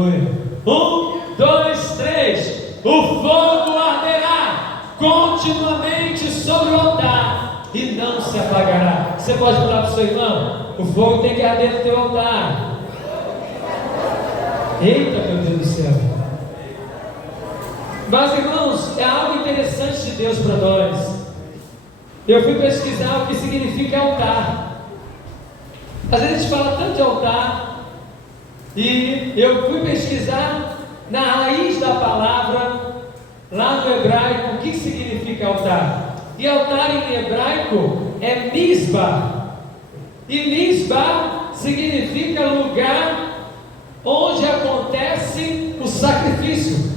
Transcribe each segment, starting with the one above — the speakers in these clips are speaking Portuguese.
Aleluia. 1, 2, 3. O fogo arderá continuamente sobre o altar e não se apagará. Você pode falar para o seu irmão: o fogo tem que arder no teu altar. Eita, meu Deus do céu. Mas, irmãos, é algo interessante de Deus para nós. Eu fui pesquisar o que significa altar. Às vezes a gente fala tanto de altar, e eu fui pesquisar na raiz da palavra, lá no hebraico, o que significa altar. E altar em hebraico é misbah. E misbah significa lugar onde acontece o sacrifício.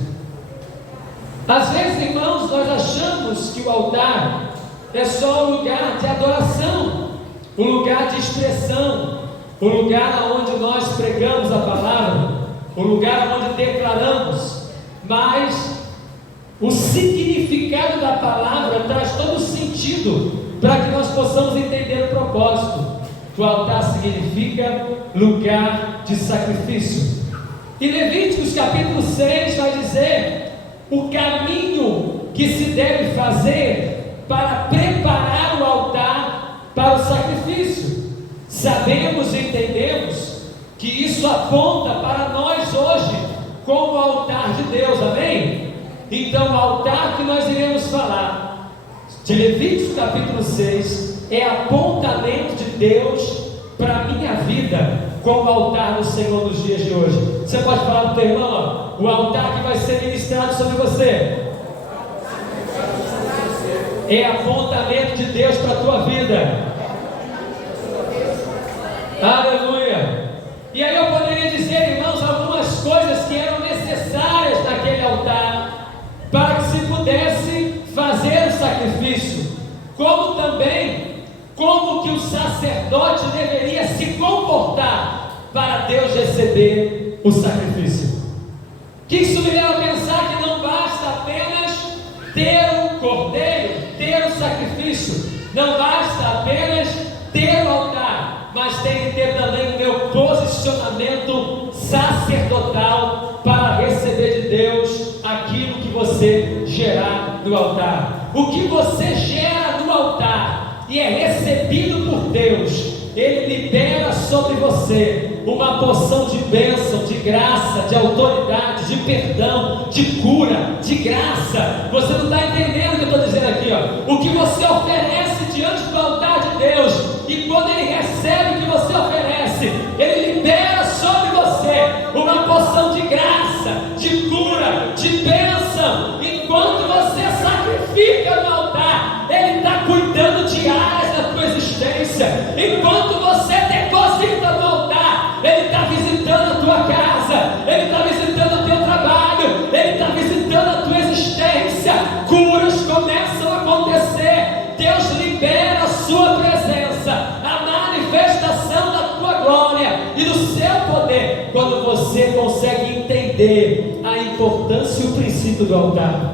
Às vezes, irmãos, nós achamos que o altar é só um lugar de adoração, um lugar de expressão, um lugar onde nós pregamos a palavra, um lugar onde declaramos. Mas o significado da palavra traz todo o sentido para que nós possamos entender o propósito. O altar significa lugar de sacrifício. E Levíticos capítulo 6 vai dizer o caminho que se deve fazer para preparar o altar para o sacrifício. Sabemos e entendemos que isso aponta para nós hoje como altar de Deus, amém? Então o altar que nós iremos falar de Levíticos capítulo 6 é apontamento de Deus para a minha vida como altar do Senhor nos dias de hoje. Você pode falar para o teu irmão: ó, o altar que vai ser ministrado sobre você é apontamento de Deus para a tua vida. Aleluia. E aí eu poderia dizer, irmãos, algumas coisas que eram necessárias naquele altar para que se pudesse fazer o sacrifício, como também como que o sacerdote deveria se comportar para Deus receber o sacrifício. Que isso me leva a pensar que não basta apenas ter o cordeiro, ter o sacrifício, não basta apenas ter o altar, mas tem que ter também o meu posicionamento sacerdotal para receber de Deus aquilo que você gerar no altar. O que você gera no altar e é recebido por Deus, Ele libera sobre você uma porção de bênção, de graça, de autoridade, de perdão, de cura, de graça. Você não está entendendo o que eu estou dizendo aqui, ó. O que você oferece diante do altar de Deus, e quando Ele recebe o que você oferece, Ele libera sobre você uma porção de graça, de cura, de bênção. Enquanto você sacrifica no altar, Ele está cuidando de áreas da tua existência. Enquanto você deposita no altar, Ele está visitando a tua casa, Ele está visitando o teu trabalho, Ele está visitando a tua existência. Curas começam a acontecer. Deus libera a sua presença, a manifestação da tua glória e do seu poder, quando você consegue entender a importância e o princípio do altar.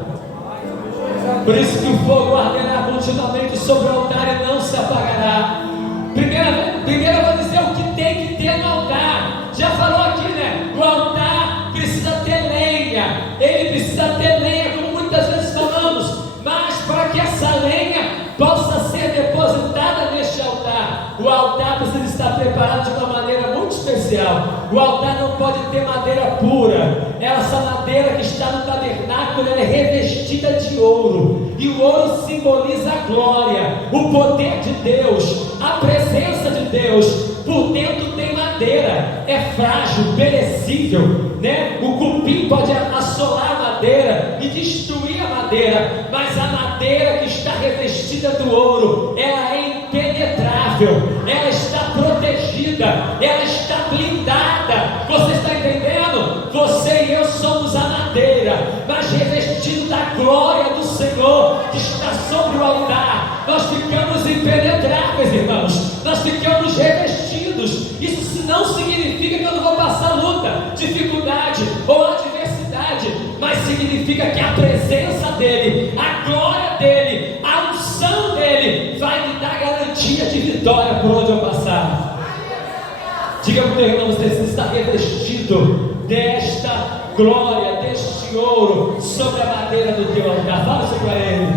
Por isso que o fogo arderá continuamente sobre o altar e não se apagará. Primeiro eu vou dizer o que tem que ter no altar. Já falou aqui, né? O altar precisa ter lenha. Ele precisa ter lenha, como muitas vezes falamos. Mas para que essa lenha possa ser depositada neste altar, o altar precisa estar preparado de uma maneira muito especial. O altar não pode ter madeira pura. Essa madeira que está no tabernáculo, ela é revestida de ouro, e o ouro simboliza a glória, o poder de Deus, a presença de Deus. Por dentro tem madeira, é frágil, perecível, né? O cupim pode assolar a madeira e destruir a madeira, mas a madeira que está revestida do ouro, ela é impenetrável, ela está protegida, ela está blindada. Você está entendendo? Você e eu somos a madeira, mas revestido da glória do Senhor que está sobre o altar, nós ficamos impenetráveis, irmãos. Nós ficamos revestidos. Isso não significa que eu não vou passar luta, dificuldade ou adversidade, mas significa que a presença dele, a glória dele, a unção dele vai me dar garantia de vitória por onde eu passar. Diga para o teu irmão, você está revestido desta glória, deste ouro sobre a madeira do teu altar. Fala isso para ele.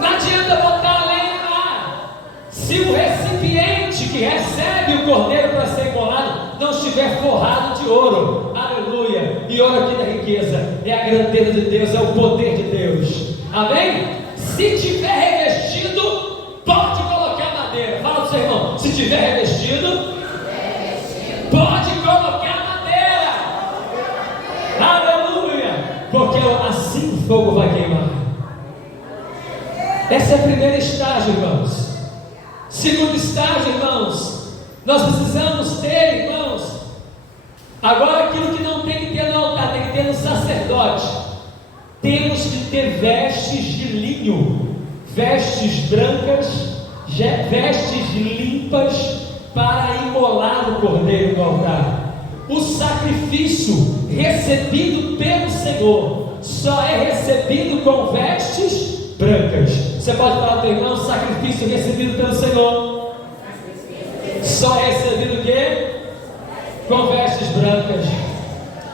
Não adianta botar a lenha lá se o recipiente que recebe o cordeiro para ser imolado não estiver forrado de ouro. Aleluia. E ouro aqui da riqueza é a grandeza de Deus, é o poder de Deus. Amém? Se tiver revestido, pode colocar madeira. Fala para o seu irmão. Se tiver revestido, pode colocar madeira. Aleluia. Porque assim o fogo vai queimar. Esse é o primeiro estágio, irmãos. Segundo estágio, irmãos, nós precisamos ter, irmãos, agora aquilo que não tem que ter no altar, tem que ter no sacerdote. Temos que ter vestes de linho, vestes brancas, vestes limpas, para imolar o cordeiro no altar. O sacrifício recebido pelo Senhor só é recebido com vestes brancas. Você pode falar para o irmão: sacrifício recebido pelo Senhor só é recebido o quê? Com vestes brancas.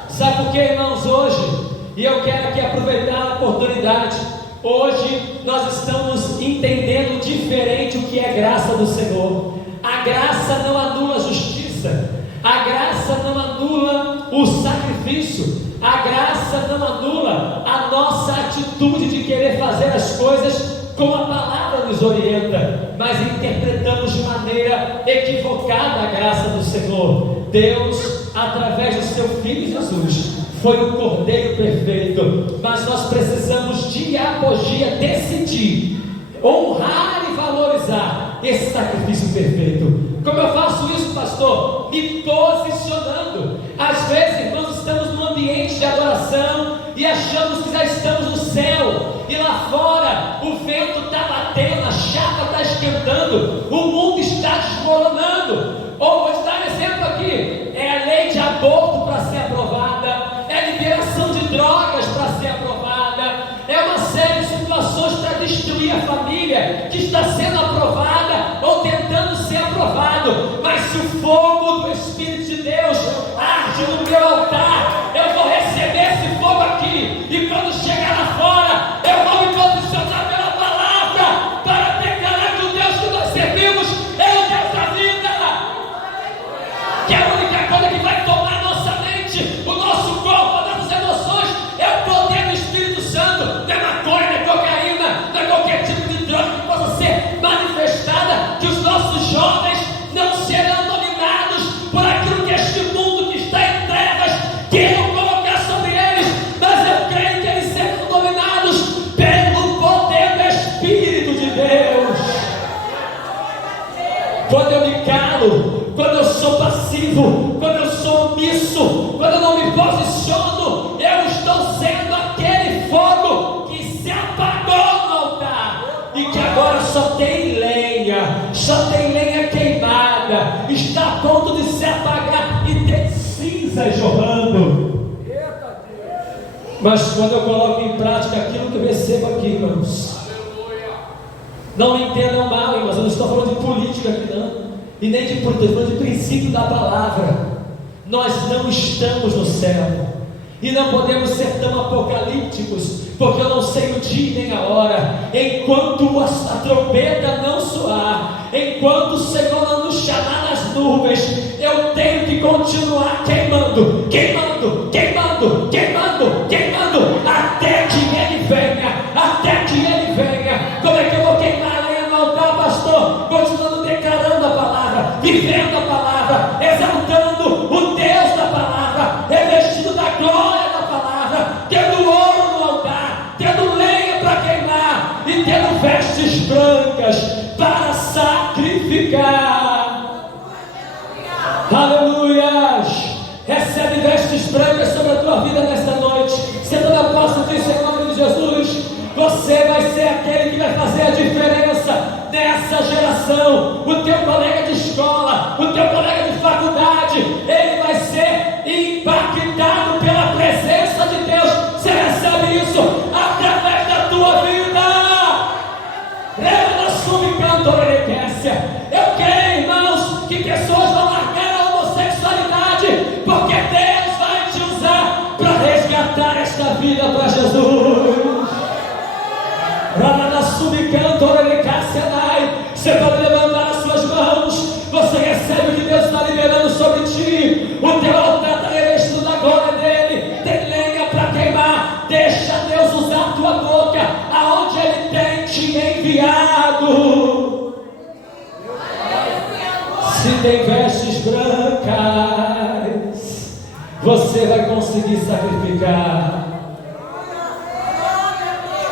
Sabe por quê, irmãos? Hoje, e eu quero aqui aproveitar a oportunidade, hoje nós estamos entendendo diferente o que é graça do Senhor. A graça não anula a justiça, a graça não anula o sacrifício, a graça não anula a nossa atitude de querer fazer as coisas como a palavra nos orienta, mas interpretamos de maneira equivocada a graça do Senhor. Deus, através do seu Filho Jesus, foi o Cordeiro perfeito, mas nós precisamos de apologia, decidir, honrar e valorizar esse sacrifício perfeito. Como eu faço isso, pastor? Me posicionando. Às vezes, irmãos, estamos num ambiente de adoração e achamos que já estamos no céu, e lá fora o vento está batendo, a chapa está esquentando, o mundo está desmoronando. Ou vou te dar um exemplo aqui: é a lei de aborto para ser aprovada, é a liberação de drogas para ser aprovada, é uma série de situações para destruir a família que está sendo aprovada ou tentando ser aprovado. Mas se o fogo do Espírito de Deus arde no meu altar, eu vou receber esse fogo aqui, e quando chegar lá fora, eu vou me posicionar pela palavra para declarar que o Deus que nós servimos é o Deus da vida, que a única coisa que vai tomar nossa mente, o nosso corpo, as nossas emoções é o poder do Espírito Santo. Não é maconha, não é cocaína, não é qualquer tipo de droga que possa ser manifestada, que os nossos jovens não serão dominados por aquilo que este mundo que está em trevas quer colocar sobre eles, mas eu creio que eles serão dominados pelo poder do Espírito de Deus. Quando eu me calo, quando eu sou passivo, quando eu sou omisso, quando eu não me posiciono, eu estou sendo aquele fogo que se apagou no altar e que agora só tem lenha queimada, está a ponto de se apagar e ter cinza jorrando. Mas quando eu coloco em prática aquilo que eu recebo aqui, irmãos, não me entendam mal, irmãos, eu não estou falando de política aqui não, e nem de política, estou falando de princípio da palavra. Nós não estamos no céu, e não podemos ser tão apocalípticos, porque eu não sei o dia nem a hora. Enquanto a trombeta não soar, enquanto o Senhor não nos chamar nas nuvens, eu tenho que continuar queimando, até que Ele venha, Como é que eu vou queimar a lenha no altar, pastor? Continuando declarando a palavra, vivendo a palavra, exaltando o Deus da palavra, revestido da glória da palavra, tendo ouro no altar, tendo lenha para queimar e tendo vestes brancas para sacrificar. Aleluias! Recebe vestes brancas sobre a tua vida nesta noite. Senta na posse disso em nome de Jesus. Você vai ser aquele que vai fazer a diferença nessa geração. O teu colega de escola, o teu colega de faculdade, ele vai ser impactado pela presença de Deus. Você recebe isso através da tua vida. Leva na sua cantorequência. Eu creio, irmãos, que pessoas vão largar a homossexualidade, porque Deus você vai conseguir sacrificar.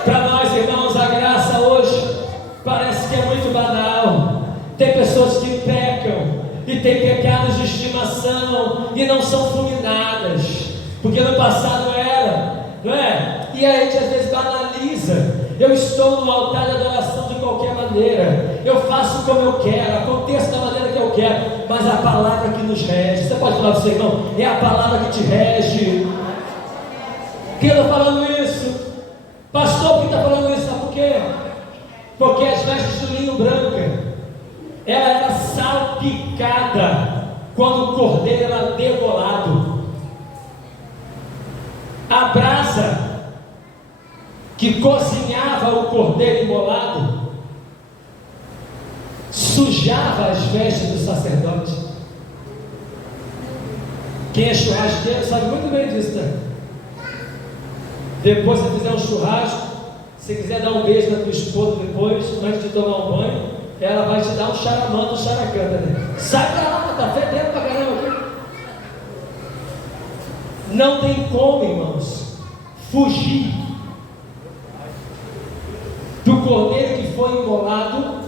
Para nós, irmãos, a graça hoje parece que é muito banal. Tem pessoas que pecam e têm pecados de estimação e não são fulminadas, porque no passado era, não é? E a gente às vezes banaliza. Eu estou no altar de adoração de qualquer maneira, eu faço como eu quero, aconteça da maneira que eu quero, mas a palavra que nos rege. Você pode falar para o seu irmão, é a palavra que te rege. Por que eu estou falando isso? Pastor, por que está falando isso? Sabe por quê? Porque as vestes de linho branca, ela era salpicada quando o cordeiro era degolado. A brasa que cozinhava o cordeiro imolado sujava as vestes do sacerdote. Quem é churrasqueiro sabe muito bem disso, né? Depois, se fizer um churrasco, se quiser dar um beijo na tua esposa depois, antes de tomar um banho, ela vai te dar um charamã do characanta, né? Sai pra lá, tá fedendo pra caramba aqui. Não tem como, irmãos, fugir do cordeiro que foi imolado,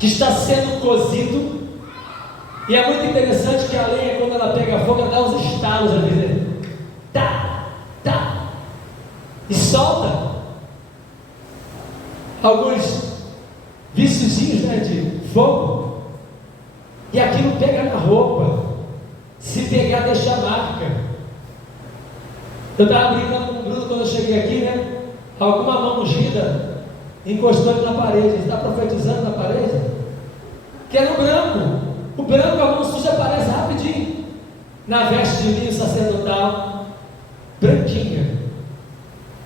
que está sendo cozido. E é muito interessante que a lenha, quando ela pega fogo, ela dá uns estalos, às vezes. Tá, tá, e solta alguns viciozinhos, né, de fogo, e aquilo pega na roupa. Se pegar, deixa a marca. Eu estava brincando com o Bruno quando eu cheguei aqui, né? Alguma mão ungida encostou ele na parede. Ele está profetizando na parede, que é no branco. O branco, a mão suja aparece rapidinho na veste de linho sacerdotal, branquinha.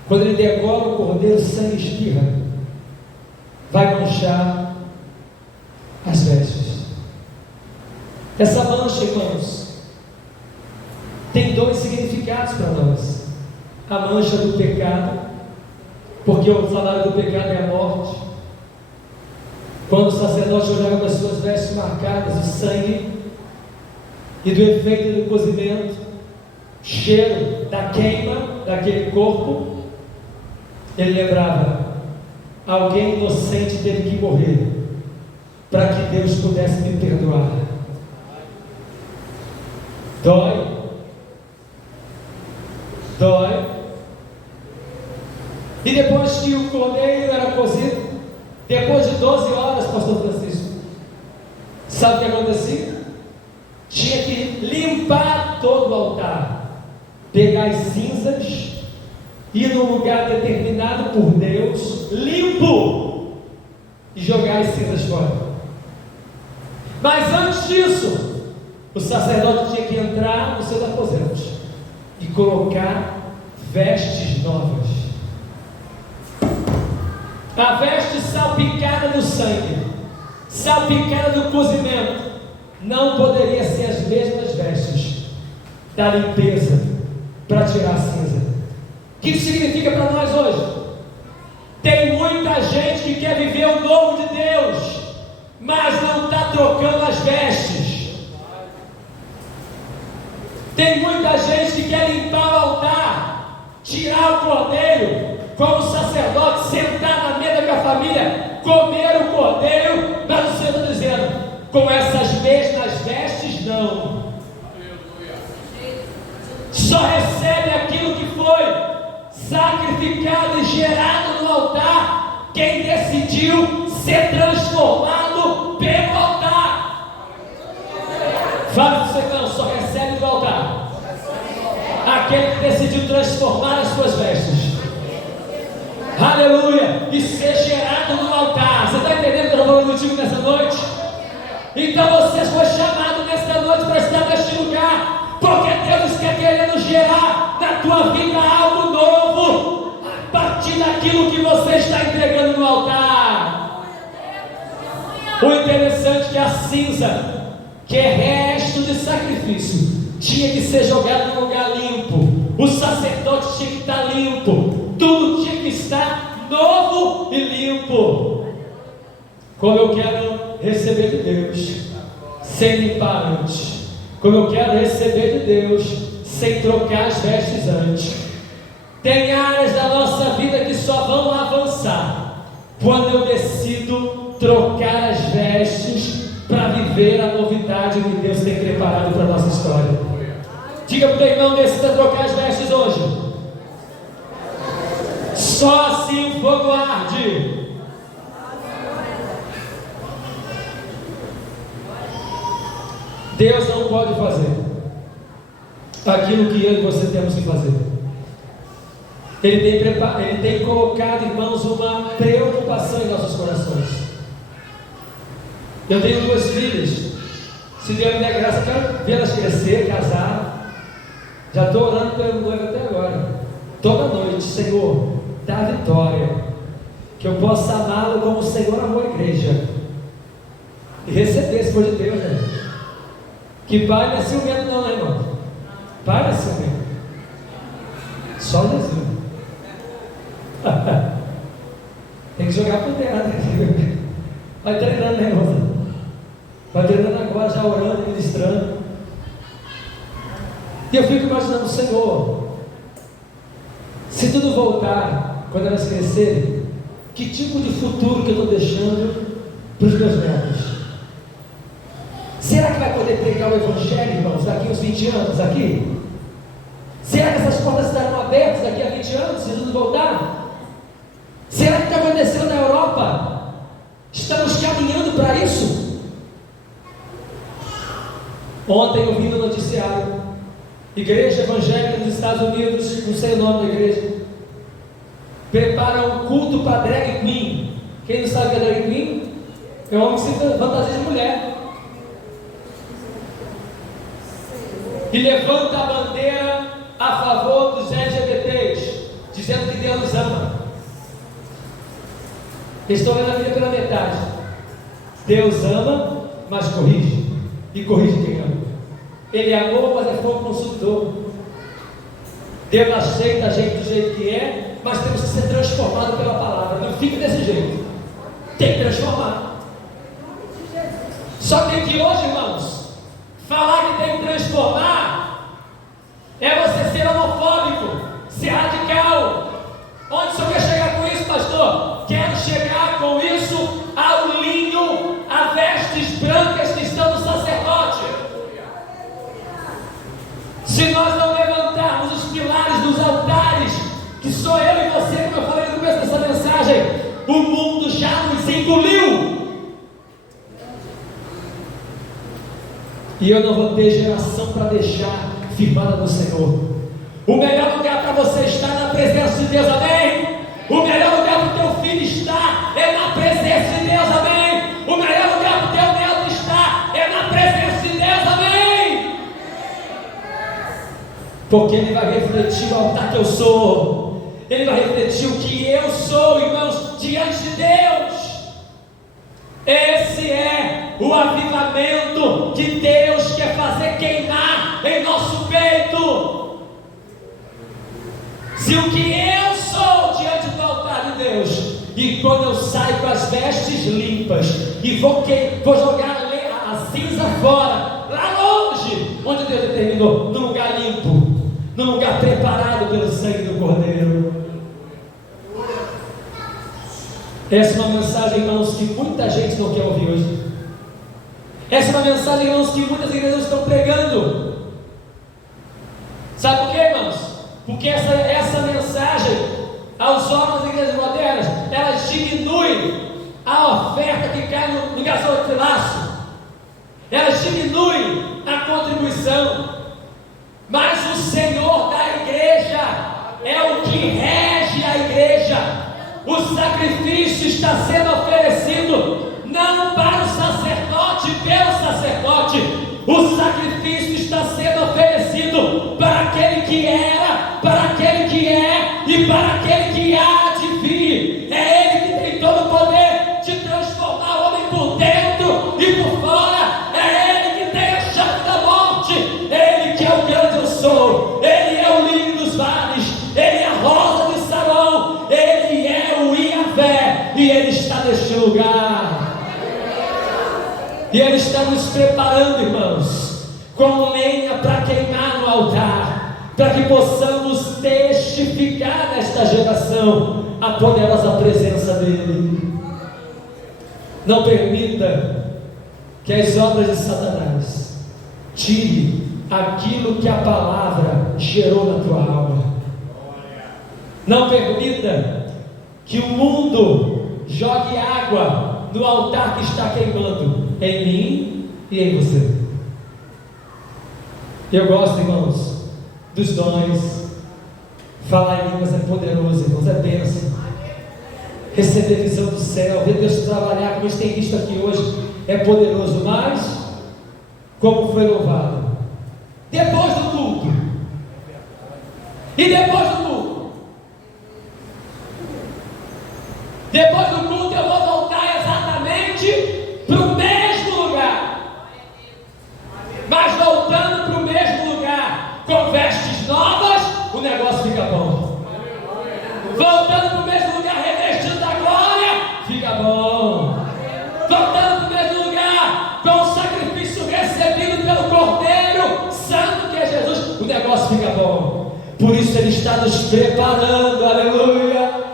Quando ele degola o cordeiro, sangue espirra, vai manchar as vestes. Essa mancha, irmãos, tem dois significados para nós. A mancha do pecado, porque o salário do pecado é a morte. Quando o sacerdote olhava para as suas vestes marcadas de sangue e do efeito do cozimento, cheiro da queima daquele corpo, ele lembrava: alguém inocente teve que morrer para que Deus pudesse me perdoar. Dói, dói. E depois que o cordeiro era cozido, depois de 12 horas, pastor Francisco, sabe o que acontecia? Tinha que limpar todo o altar, pegar as cinzas, ir num lugar determinado por Deus, limpo, e jogar as cinzas fora. Mas antes disso, o sacerdote tinha que entrar nos seus aposentos e colocar vestes novas. A veste salpicada do sangue, salpicada do cozimento, não poderia ser as mesmas vestes da limpeza para tirar a cinza. O que isso significa para nós hoje? Tem muita gente que quer viver o novo de Deus, mas não está trocando as vestes. Tem muita gente que quer limpar o altar, tirar o cordeiro, como sacerdote, sentar na mesa com a família, comer o cordeiro, mas o Senhor está dizendo: com essas mesmas vestes, não. Só recebe aquilo que foi sacrificado e gerado no altar quem decidiu ser transformado pelo altar. Fala para você, não, só recebe do altar aquele que decidiu transformar as suas vestes. Aleluia! E ser gerado no altar. Você está entendendo o que eu estou falando contigo nessa noite? Então você foi chamado nesta noite para estar neste lugar, porque Deus quer querendo gerar na tua vida algo novo, a partir daquilo que você está entregando no altar. O interessante é que a cinza, que é resto de sacrifício, tinha que ser jogada num lugar limpo. O sacerdote tinha que estar limpo. Tudo tinha que estar novo e limpo. Como eu quero receber de Deus sem limpar antes. Como eu quero receber de Deus sem trocar as vestes antes. Tem áreas da nossa vida que só vão avançar quando eu decido trocar as vestes para viver a novidade que Deus tem preparado para a nossa história. Diga para o teu irmão: decida trocar as vestes hoje. Só assim o fogo arde. Deus não pode fazer aquilo que eu e você temos que fazer. Ele tem colocado, irmãos, uma preocupação em nossos corações. Eu tenho 2 filhas. Se Deus me der graça, eu quero vê-las crescer, casar. Já estou orando pelo noivo até agora. Toda noite: Senhor, dá vitória, que eu possa amá-lo como o Senhor amou a igreja, e receber esse poder de Deus, né? Que pai não é ciumento não, né, irmão? Pai não é ciumento. Só Jesus. Tem que jogar por terra, né? Vai treinando, né, irmão? Vai treinando agora, já orando, ministrando. E eu fico imaginando: Senhor, se tudo voltar, quando elas crescerem, que tipo de futuro que eu estou deixando para os meus netos? Será que vai poder pregar o Evangelho, irmãos, daqui uns 20 anos aqui? Será que essas portas estarão abertas daqui a 20 anos, se tudo voltar? Será que está acontecendo na Europa? Estamos caminhando para isso? Ontem eu vi no noticiário: Igreja Evangélica dos Estados Unidos, não sei o nome da igreja, prepara um culto para drag queen. Quem não sabe o que é drag queen? É um homem que se fantasia de mulher e levanta a bandeira a favor dos LGBTs, dizendo que Deus ama. Eles estão vendo a vida pela metade. Deus ama, mas corrige, e corrige quem ama. Ele amou, mas é fogo consumidor. Deus aceita a gente do jeito que é, mas temos que ser transformados pela palavra. Não fica desse jeito, tem que transformar. Só que hoje, irmãos, falar que tem que transformar é você ser homofóbico, ser radical. Onde o senhor quer chegar com isso, pastor? Quero chegar com isso ao linho, a vestes brancas que estão no sacerdote. Se nós não levantarmos os pilares dos altares, que sou eu e você, como eu falei no começo dessa mensagem, o mundo já nos engoliu. E eu não vou ter geração para deixar firmada no Senhor. O melhor lugar para você estar é na presença de Deus, amém? O melhor lugar para o teu filho estar é na presença de Deus, amém? O melhor lugar para o teu neto estar é na presença de Deus, amém? Porque ele vai refletir o altar que eu sou. Ele vai refletir o que eu sou, irmãos, diante de Deus. Esse é o avivamento que Deus quer fazer queimar em nosso peito. Se o que eu sou diante do altar de Deus, e quando eu saio com as vestes limpas e vou jogar a cinza fora, lá longe, onde Deus determinou, num lugar limpo, num lugar preparado pelo sangue do Cordeiro. Essa é uma mensagem, irmãos, que muita gente não quer ouvir hoje. Essa é uma mensagem, irmãos, que muitas igrejas estão pregando. Sabe por quê, irmãos? Porque essa mensagem, aos órgãos das igrejas modernas, elas diminuem a oferta que cai no gasofilaço, elas diminuem a contribuição, mas o Senhor da igreja é o que rege a igreja. O sacrifício está sendo oferecido não para o sacerdote, pelo sacerdote. O sacrifício está sendo oferecido para aquele que era, para aquele que é e para aquele que há de vir. É Ele que tem todo o poder de transformar o homem por dentro e por fora. É Ele que tem a chave da morte. Ele que é o grande eu sou. Ele é o lírio dos vales. Ele é a rosa de Sarão. Ele é o Iavé. E Ele está neste lugar. E Ele está nos preparando, irmãos, com lenha para queimar no altar. para que possamos testificar nesta geração a poderosa presença dele. Não permita que as obras de Satanás tire aquilo que a palavra gerou na tua alma. Não permita que o mundo jogue água no altar que está queimando em mim e em você. Eu gosto, irmãos, dos dons. Falar em línguas é poderoso, irmãos, é bênção. Receber visão do céu, ver Deus trabalhar, como a gente tem visto aqui hoje, é poderoso. Mas, como foi louvado, depois do culto, e depois do culto, eu vou voltar exatamente para o mesmo lugar, mas voltando para o mesmo lugar, com vestes novas, o negócio fica bom. Voltando para o mesmo lugar, revestido da glória, fica bom. Voltando para o mesmo lugar, com o sacrifício recebido pelo Cordeiro Santo que é Jesus, o negócio fica bom. Por isso Ele está nos preparando, aleluia,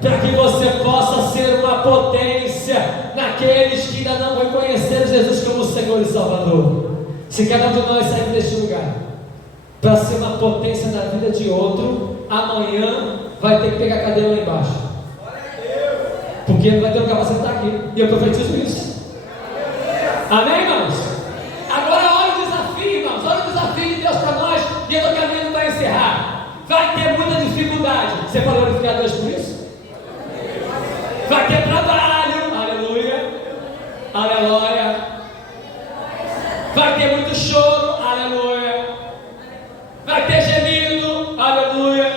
para que você possa ser uma potência naqueles que ainda não reconheceram Jesus como Senhor e Salvador. Se cada um de nós sair deste lugar para ser uma potência na vida de outro, amanhã vai ter que pegar a cadeira lá embaixo, porque não vai ter um lugar para sentar aqui, e eu profetizo isso. Amém, irmãos? Agora olha o desafio, irmãos, olha o desafio de Deus para nós, e eu estou caminhando para encerrar. Vai ter muita dificuldade. Você pode glorificar Deus por isso? Vai ter trabalho, aleluia, aleluia. Vai ter muito choro, aleluia. Vai ter gemido, aleluia.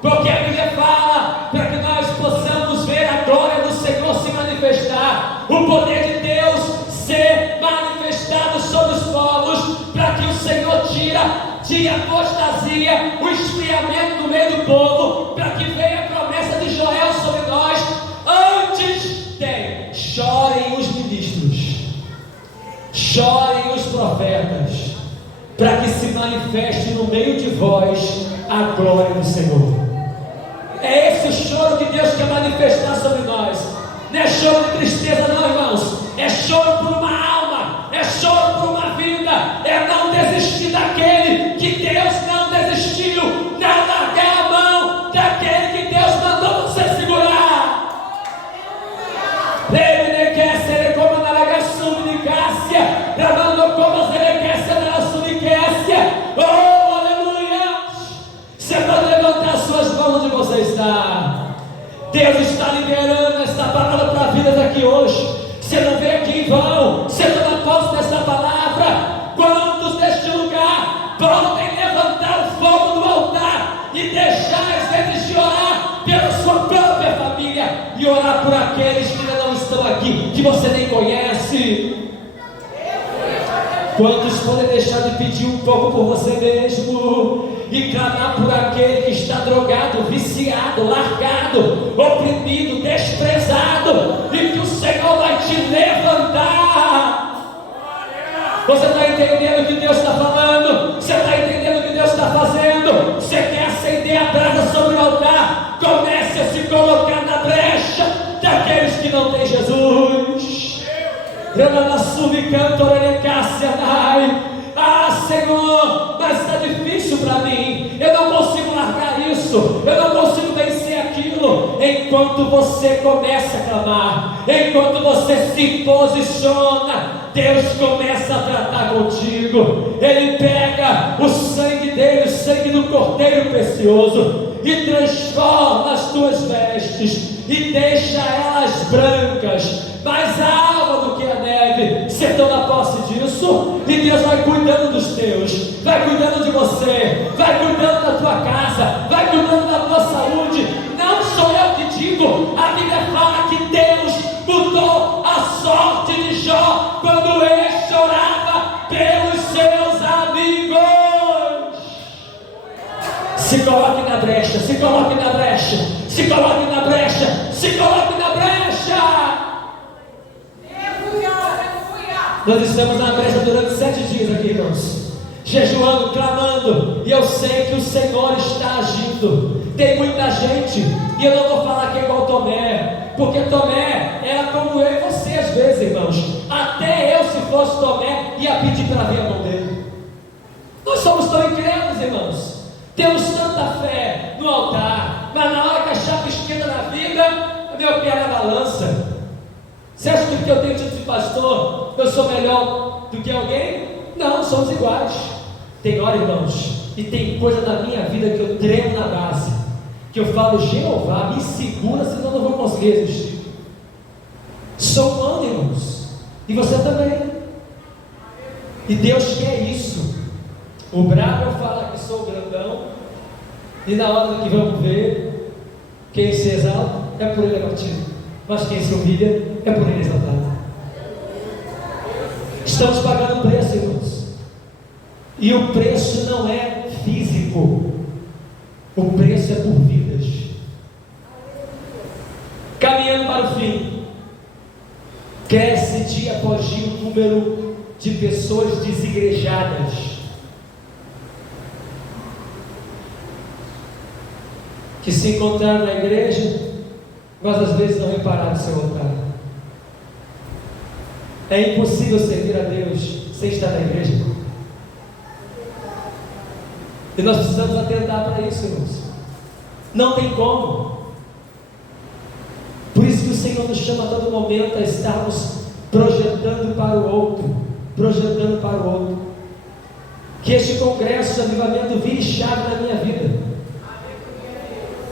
Porque a Bíblia fala para que nós possamos ver a glória do Senhor se manifestar, o poder de Deus ser manifestado sobre os povos, para que o Senhor tire a apostasia, o esfriamento do meio do povo, para que venha a promessa de Joel sobre nós. Antes tem, chorem os ministros, chorem os profetas, para que se manifeste no meio de vós a glória do Senhor. É esse o choro que Deus quer manifestar sobre nós. Não é choro de tristeza não, irmãos. É choro por uma alma, é choro por uma vida, é não desistir daquele que Deus não desistiu, não largar a mão daquele que Deus mandou você segurar. Ele nem quer ser como na lagação de Cássia, gravando como ele quer ser na sunicácia. Oh, aleluia! Você pode levantar suas mãos onde você está. Deus está liberando esta palavra para vidas aqui hoje. Você não veio aqui em vão, você toma posse dessa palavra. Quantos deste lugar podem levantar o fogo do altar e deixar às vezes de orar pela sua própria família e orar por aqueles que ainda não estão aqui, que você nem conhece? Quantos podem deixar de pedir um pouco por você mesmo e clamar por aquele que está drogado, viciado, largado, oprimido, desprezado, e que o Senhor vai te levantar? Você está entendendo o que Deus está falando? Você está entendendo o que Deus está fazendo? Você quer acender a brasa sobre o altar? Comece a se colocar na brecha daqueles que não têm Jesus. Ah, Senhor, mas está difícil para mim, eu não consigo largar isso, eu não consigo vencer aquilo. Enquanto você começa a clamar, enquanto você se posiciona, Deus começa a tratar contigo. Ele pega o sangue dele, o sangue do Cordeiro precioso, e transforma as tuas vestes e deixa elas brancas, mais alva do que a neve. Você toma posse disso, e Deus vai cuidando dos teus, vai cuidando de você, vai cuidando da tua casa, vai cuidando da tua saúde. Não sou eu que digo, a Bíblia fala que Deus mudou a sorte de Jó quando ele chorava pelos seus amigos. Se coloque na brecha, se coloque na brecha, se coloque na brecha, se coloque na brecha. Nós estamos na brecha durante 7 dias aqui, irmãos. jejuando, clamando, e eu sei que o Senhor está agindo. Tem muita gente, e eu não vou falar que é igual Tomé, porque Tomé era como eu e você às vezes, irmãos. Até eu, se fosse Tomé, ia pedir para ver a mão dele. Nós somos tão incrédulos, irmãos. Temos tanta fé no altar, mas na hora que a chapa esquenta na vida, meu pé na balança. Você acha que porque eu tenho título de pastor, eu sou melhor do que alguém? Não, somos iguais. Tem hora, irmãos, e tem coisa na minha vida que eu tremo na base, que eu falo, Jeová, me segura, senão eu não vou conseguir resistir. Sou humano, irmãos, e você também. E Deus quer isso. O brabo fala que sou grandão, e na hora que vamos ver, quem se exalta é por ele abatido, mas quem se humilha é por ele exaltado. Estamos pagando um preço, irmãos, e o preço não é físico, o preço é por vidas. Caminhando para o fim, cresce dia após dia o número de pessoas desigrejadas, que se encontraram na igreja, mas às vezes não repararam o seu altar. É impossível servir a Deus sem estar na igreja. E nós precisamos atentar para isso, irmãos. Não tem como. Por isso que o Senhor nos chama a todo momento a estarmos projetando para o outro. Projetando para o outro. Que este congresso de avivamento vire chave na minha vida.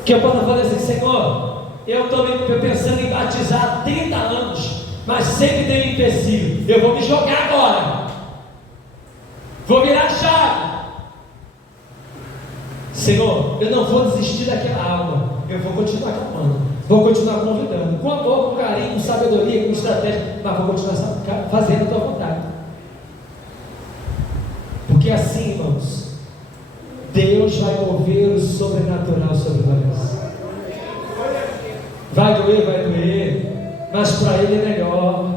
Que eu possa falar assim, Senhor, eu estou pensando em batizar há 30 anos, mas sempre tem um empecilho. Eu vou me jogar agora. Vou virar a chave. Senhor, eu não vou desistir daquela alma. Eu vou continuar clamando. Vou continuar convidando. Com amor, com carinho, com sabedoria, com estratégia. Mas vou continuar fazendo a tua vontade. Porque assim, irmãos, Deus vai mover o sobrenatural sobre nós. Vai doer, mas para Ele é melhor.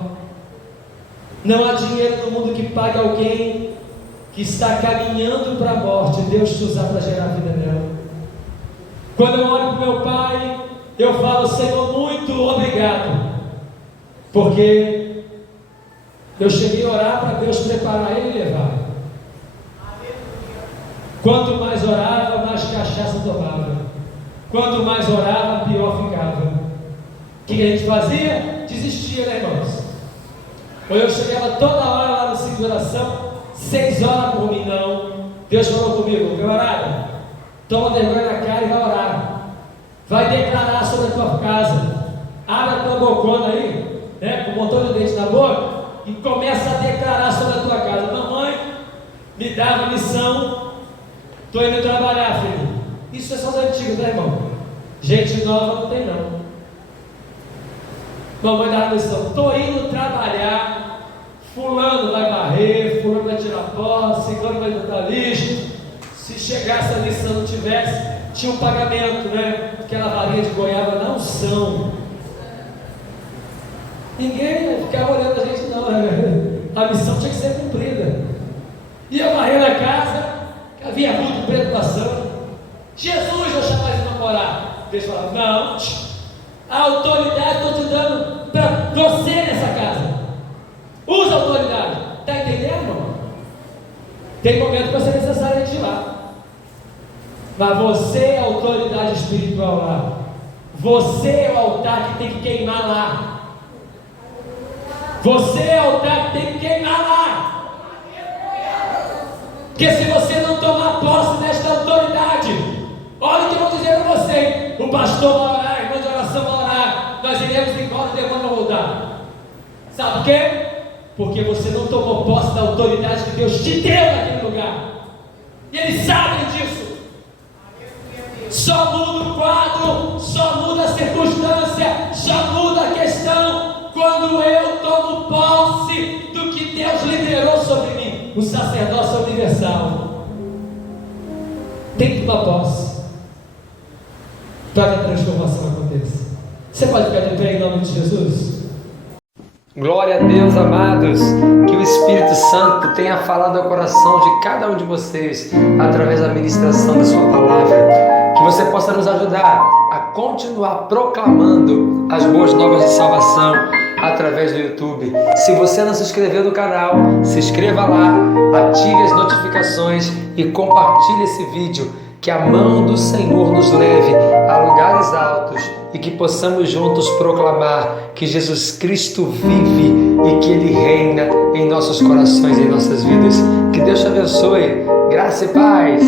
Não há dinheiro no mundo que pague alguém que está caminhando para a morte, Deus te usar para gerar vida nela. Quando eu olho para o meu pai, eu falo, Senhor, muito obrigado, porque eu cheguei a orar para Deus preparar ele e levar. Quanto mais orava, mais cachaça tomava. Quanto mais orava, pior ficava. O que a gente fazia? Desistia, né, irmãos? Ou eu chegava toda hora lá no ciclo de oração, 6 horas por mim, não. Deus falou comigo, camarada, toma vergonha na cara e vai orar. Vai declarar sobre a tua casa. Abre a tua bocona aí, né, com um montão de dente na boca, e começa a declarar sobre a tua casa. Mamãe me dava missão, estou indo trabalhar, filho. Isso é só dos antigos, né, irmão? Gente nova não tem, não. Mamãe dava missão, estou indo trabalhar. Fulano vai varrer, fulano vai tirar pó, ciclano vai botar lixo. Se chegasse a lição não tivesse, tinha um pagamento, né? Aquela varinha de goiaba na unção. Ninguém ficava olhando a gente, não, né? A missão tinha que ser cumprida. Ia varrer na casa, havia muito preto passando. Jesus, eu chamava ele para orar. Deus falava, não, a autoridade estou te dando para você nessa casa. Usa a autoridade. Está entendendo, irmão? Tem momento que vai ser necessário a gente ir lá. Mas você é a autoridade espiritual lá. Você é o altar que tem que queimar lá. Você é o altar que tem que queimar lá. Porque se você não tomar posse desta autoridade, olha o que eu vou dizer para você. O pastor vai orar, a irmã de oração vai orar. Nós iremos embora e demônio vai voltar. Sabe por quê? Porque você não tomou posse da autoridade que Deus te deu naquele lugar. E eles sabem disso. Só muda o quadro, só muda a circunstância, só muda a questão quando eu tomo posse do que Deus liberou sobre mim. O sacerdócio universal tem que tomar posse para que a transformação aconteça. Você pode ficar de pé em nome de Jesus? Glória a Deus, amados, que o Espírito Santo tenha falado ao coração de cada um de vocês através da ministração da sua palavra. Que você possa nos ajudar a continuar proclamando as boas novas de salvação através do YouTube. Se você não se inscreveu no canal, se inscreva lá, ative as notificações e compartilhe esse vídeo. Que a mão do Senhor nos leve a lugares altos e que possamos juntos proclamar que Jesus Cristo vive e que Ele reina em nossos corações e em nossas vidas. Que Deus te abençoe. Graça e paz.